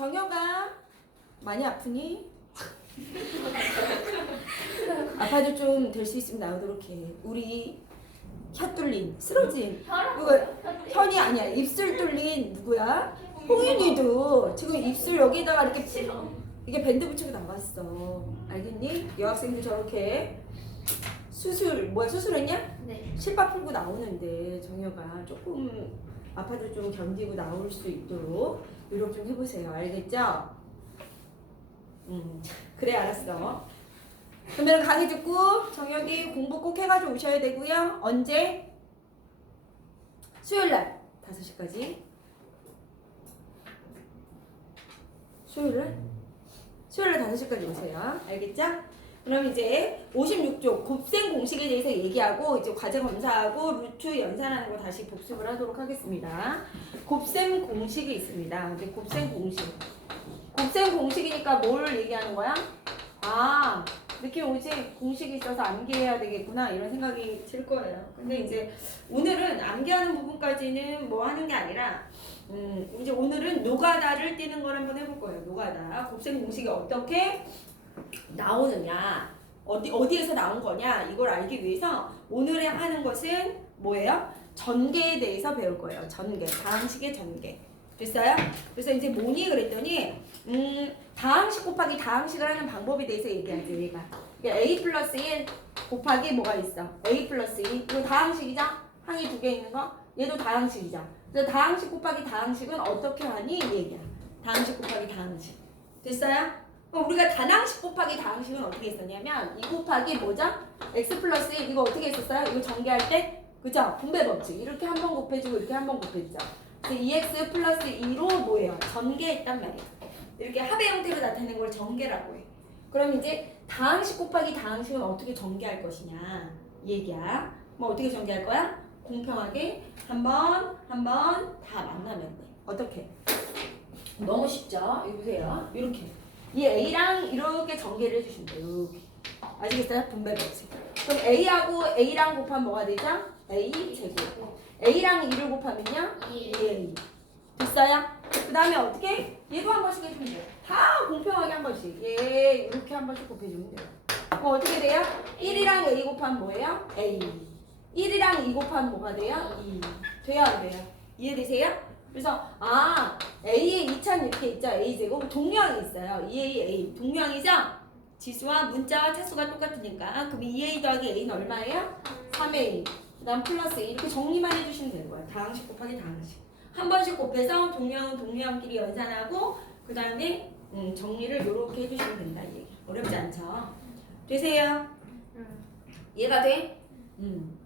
정혁아 많이 아프니? 아파도 좀 될 수 있으면 나오도록 해. 우리 혀 뚫린 쓰러진 누가 현이 아니야 입술 뚫린 누구야? 홍윤이도 지금 입술 여기다가 이렇게 이게 밴드 붙이고 나왔어. 알겠니? 여학생도 저렇게 수술했냐? 네. 실밥 풀고 나오는데 정혁아 조금 아파도 좀 견디고 나올 수 있도록 노력 좀 해보세요. 알겠죠? 그래 알았어. 그러면 강의 듣고 정혁이 공부 꼭 해가지고 오셔야 되고요. 언제? 수요일날 5시까지. 수요일날 5시까지 오세요. 알겠죠? 그럼 이제 56쪽 곱셈 공식에 대해서 얘기하고 이제 과제 검사하고 루트 연산하는 거 다시 복습을 하도록 하겠습니다. 곱셈 공식이 있습니다. 근데 곱셈 공식이니까 뭘 얘기하는 거야? 아, 느낌 오지? 공식이 있어서 암기해야 되겠구나 이런 생각이 들 거예요. 근데 이제 오늘은 암기하는 부분까지는 뭐 하는 게 아니라 이제 오늘은 노가다를 띄는 걸 한번 해볼 거예요. 노가다. 곱셈 공식이 어떻게 나오느냐, 어디에서 나온 거냐 이걸 알기 위해서 오늘 하는 것은 뭐예요? 전개에 대해서 배울 거예요. 전개, 다항식의 전개. 됐어요? 그래서 이제 뭐니 그랬더니 다항식 곱하기 다항식을 하는 방법에 대해서 얘기하지 얘가. 그러니까 a 플러스 1 곱하기 뭐가 있어? a 플러스 2 이거 다항식이죠? 항이 2개 있는 거? 얘도 다항식이죠? 그래서 다항식 곱하기 다항식은 어떻게 하니? 이 얘기야. 다항식 곱하기 다항식. 됐어요? 그럼 우리가 단항식 곱하기 다항식은 어떻게 했었냐면 2 곱하기 뭐죠? x 플러스 1 이거 어떻게 했었어요? 이거 전개할 때 그죠? 분배 법칙 이렇게 한 번 곱해주고 이렇게 한 번 곱해주죠. 2x 플러스 2로 뭐예요? 전개했단 말이에요. 이렇게 합의 형태로 나타내는 걸 전개라고 해. 그럼 이제 다항식 곱하기 다항식은 어떻게 전개할 것이냐 이 얘기야. 뭐 어떻게 전개할 거야? 공평하게 한 번 다 만나면 돼. 어떻게? 너무 쉽죠? 이거 보세요. 이렇게 이 A랑 이렇게 전개를 해주시면 돼요. 이렇게. 아시겠어요? 분배 법칙. 그럼 A하고 A랑 곱하면 뭐가 되죠? A 제곱. A랑 2를 곱하면요? 2A. 됐어요? 그 다음에 어떻게? 얘도 한 번씩 해주면 돼요. 다 공평하게 한 번씩. 얘 이렇게 한 번씩 곱해주면 돼요. 그럼 어떻게 돼요? 1이랑 A 곱하면 뭐예요? A. 1이랑 2 곱하면 뭐가 돼요? 2. 돼요 안 돼요? 이해되세요? 그래서 A에 2000 이렇게 있죠? A제곱 동량이 있어요. 2A, 동량이죠? 지수와 문자와 차수가 똑같으니까 그럼 2A 더하기 A는 얼마예요? 3A. 그 다음 플러스 A 이렇게 정리만 해주시면 되는 거예요. 다항식 곱하기 다항식. 한 번씩 곱해서 동량은 동량끼리 연산하고 그 다음에 정리를 이렇게 해주시면 된다. 이 얘기. 어렵지 않죠? 되세요? 이해가 돼?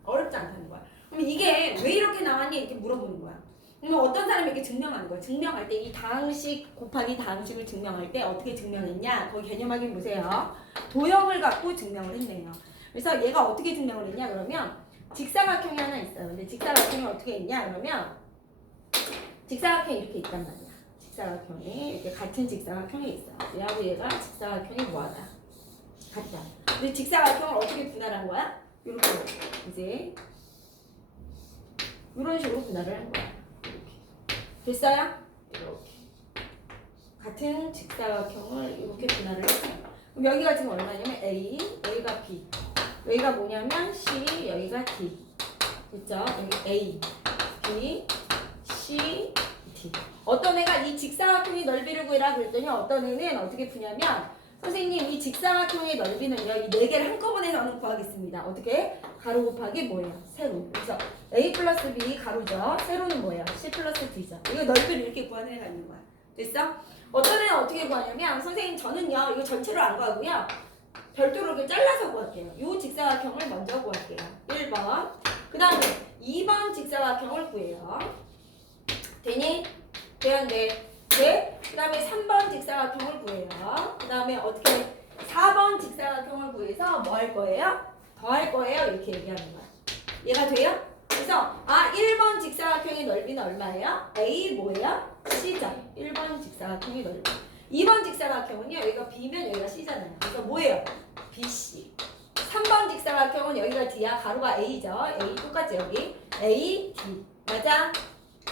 어렵지 않다는 거야. 그럼 이게 왜 이렇게 나왔니? 이렇게 물어보는 거야. 그러면 어떤 사람이 이렇게 증명하는 거야. 증명할 때 이 다항식 곱하기 다항식을 증명할 때 어떻게 증명했냐? 거기 개념 확인 보세요. 도형을 갖고 증명을 했네요. 그래서 얘가 어떻게 증명을 했냐? 그러면 직사각형이 하나 있어요. 근데 직사각형이 어떻게 있냐? 그러면 직사각형이 이렇게 있단 말이야. 직사각형이 이렇게 같은 직사각형이 있어. 얘하고 얘가 직사각형이 뭐하다? 같다. 근데 직사각형을 어떻게 분할한 거야? 이렇게 이제 이런 식으로 분할을 한 거야. 됐어요? 이렇게 같은 직사각형을 이렇게 분할을 했어요. 그럼 여기가 지금 얼마냐면 A, 여기가 B, 여기가 뭐냐면 C, 여기가 D. 됐죠? 여기 A, B, C, D. 어떤 애가 이 직사각형의 넓이를 구해라 그랬더니 어떤 애는 어떻게 푸냐면 선생님 이 직사각형의 넓이는요 이 4개를 한꺼번에 저는 구하겠습니다. 어떻게? 가로 곱하기 뭐예요? 세로. 그래서 A 플러스 B 가로죠. 세로는 뭐예요? C 플러스 D죠. 이거 넓이를 이렇게 구하는 애가 있는 거야. 됐어? 어떤 애는 어떻게 구하냐면 선생님 저는요 이거 전체로 안 구하고요. 별도로 이렇게 잘라서 구할게요. 이 직사각형을 먼저 구할게요. 1번. 그 다음에 2번 직사각형을 구해요. 되니? 되었네. 네. 그 다음에 3번 직사각형을 구해요. 그 다음에 어떻게 4번 직사각형을 구해서 뭐 할 거예요? 더 할 거예요. 이렇게 얘기하는 거야. 얘가 돼요? 그래서 1번 직사각형의 넓이는 얼마예요? A 뭐예요? C죠. 1번 직사각형의 넓이. 2번 직사각형은요. 여기가 B면 여기가 C잖아요. 그래서 뭐예요? BC. 3번 직사각형은 여기가 D야. 가로가 A죠. A 똑같지 여기. A, D. 맞아?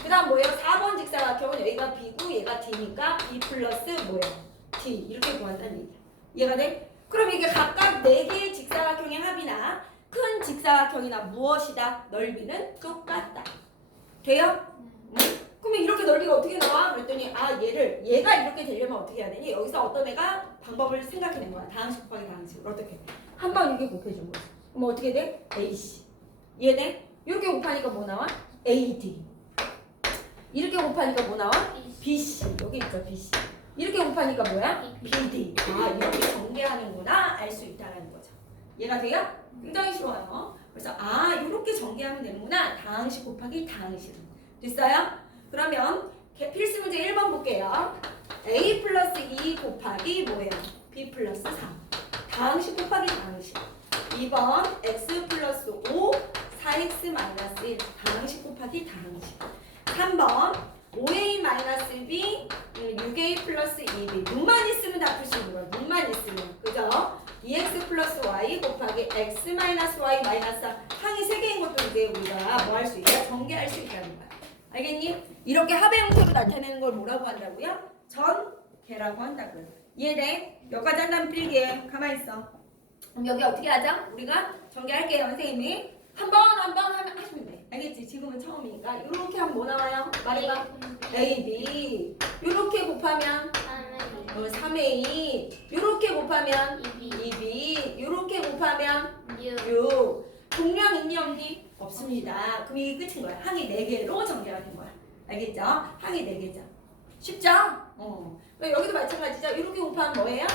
그 다음 뭐예요? 4번 직사각형은 여기가 B고 얘가 D니까 B 플러스 뭐예요? D 이렇게 구한다는 얘기야. 이해가 돼? 그럼 이게 각각 4개의 직사각형의 합이나 큰 직사각형이나 무엇이다? 넓이는 똑같다. 돼요? 그러면 이렇게 넓이가 어떻게 나와? 그랬더니 얘가 이렇게 되려면 어떻게 해야 되니? 여기서 어떤 애가 방법을 생각해낸 거야. 다항식 곱하기 다항식으로. 어떻게? 한 번 이렇게 곱해준 거지. 그럼 어떻게 돼? AC. 이해돼? 이렇게 곱하니까 뭐 나와? AD. 이렇게 곱하니까 뭐 나와? BC. 여기 있죠, BC. 이렇게 곱하니까 뭐야? BD. 이렇게 전개하는구나 알 수 있다는 거죠. 이해가 돼요? 굉장히 쉬워요. 그래서 이렇게 전개하면 되는구나. 다항식 곱하기 다항식. 됐어요? 그러면 필수 문제 1번 볼게요. A 플러스 2 곱하기 뭐예요? B 플러스 3. 다항식 곱하기 다항식. 2번 X 플러스 5 4X 마이너스 1. 다항식 곱하기 다항식. 3번 5A 마이너스 B 6A 플러스 2B. 6만 있으면 다 풀 수 있는 거야. 6만 있으면. 그죠? 2X 플러스 Y 곱하기 X 마이너스 Y 마이너스 항이 3개인 것도 이제 우리가 뭐 할 수 있다? 전개할 수 있다는 거야. 알겠니? 이렇게 합의 형태로 나타내는 걸 뭐라고 한다고요? 전개라고 한다고요. 이해돼? 여기까지 한다면 필기해. 가만히 있어. 그럼 여기 어떻게 하자? 우리가 전개할게요. 선생님이 한 번 하시면 돼. 알겠지? 지금은 처음이니까 이렇게 하면 뭐 나와요? 말해봐. A, B 이렇게 곱하면 3A 이렇게 곱하면 2B 이렇게 곱하면 6 동량 있니 없니? 없습니다. 그럼 이게 끝인 거야. 항이 4개로 전개가 된 거야. 알겠죠? 항이 4개죠. 쉽죠? 여기도 마찬가지죠? 이렇게 곱하면 뭐예요?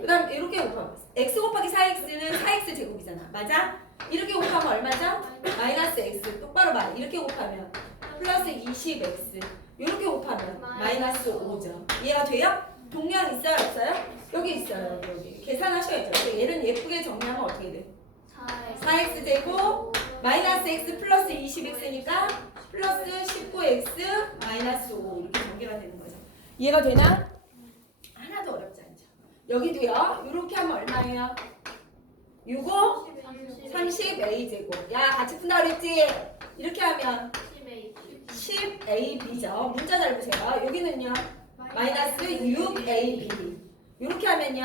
그 다음 이렇게 곱하면 x 곱하기 4x는 4x 제곱이잖아. 맞아? 이렇게 곱하면 얼마죠? 마이너스 x. 똑바로 말. 이렇게 곱하면 플러스 20x. 이렇게 곱하면 마이너스 5죠. 이해가 돼요? 동량 있어요? 없어요? 여기 있어요. 여기. 계산하셔야죠. 얘는 예쁘게 정리하면 어떻게 돼? 4x 제곱 마이너스 x 플러스 20x니까 플러스 19x 마이너스 5 이렇게 전개가 되는 거죠. 이해가 되나? 하나도 어렵지 않죠. 여기도요. 이렇게 하면 얼마예요? 6, 5, 30a 제곱. 야 같이 푼다 그랬지? 이렇게 하면 10ab죠. 문자 잘 보세요. 여기는요. 마이너스 6ab. 이렇게 하면요.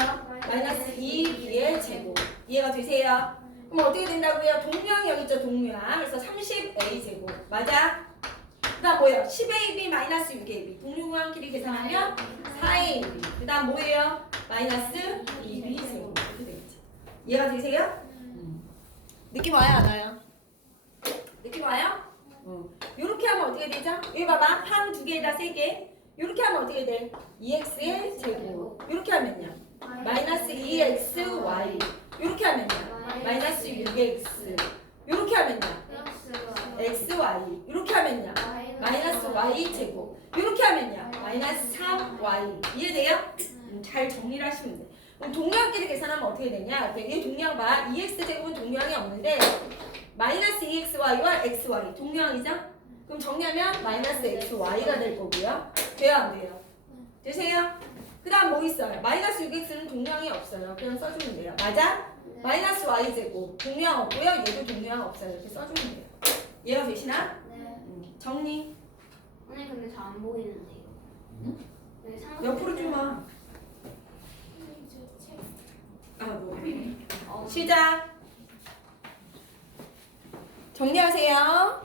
마이너스 2b의 제곱. 이해가 되세요? 그럼 어떻게 된다고요? 동량이 여기 있죠. 동량. 그래서 30a 제곱. 맞아? 그 다음 뭐예요? 10ab 마이너스 6ab. 동량끼리 계산하면 4ab. 그 다음 뭐예요? 마이너스 2b 제곱. 이렇게 되겠죠. 이해가 되세요? 느낌 와요? 안 와요? 느낌 와요? 이렇게 하면 어떻게 되죠? 여기 봐봐. 항 2개에다 3개. 이렇게 하면 어떻게 돼? 2x의 제곱. 이렇게 하면요. 마이너스 2xy. 이렇게 하면요. 마이너스 6x. 이렇게 하면요. xy. 이렇게 하면요. 마이너스 y 제곱. 이렇게 하면요. 마이너스 3y. 이해돼요? 잘 정리를 하시면 돼. 그럼 동량끼리 계산하면 어떻게 되냐? 이 동량 봐. 2x 제곱은 동량이 없는데 마이너스 2xy와 xy 동량이죠? 그럼 정리하면 마이너스 xy가 될 거고요. 돼요 안 돼요? 되세요? 그 다음 뭐 있어요? 마이너스 6x는 동량이 없어요. 그냥 써주면 돼요. 맞아? 마이너스 y제곱 동량 없고요. 얘도 동량 없어요. 이렇게 써주면 돼요. 이해가 되시나? 네. 정리. 오늘 근데 잘 안 보이는데요. 네, 옆으로 좀 와. 시작. 정리하세요.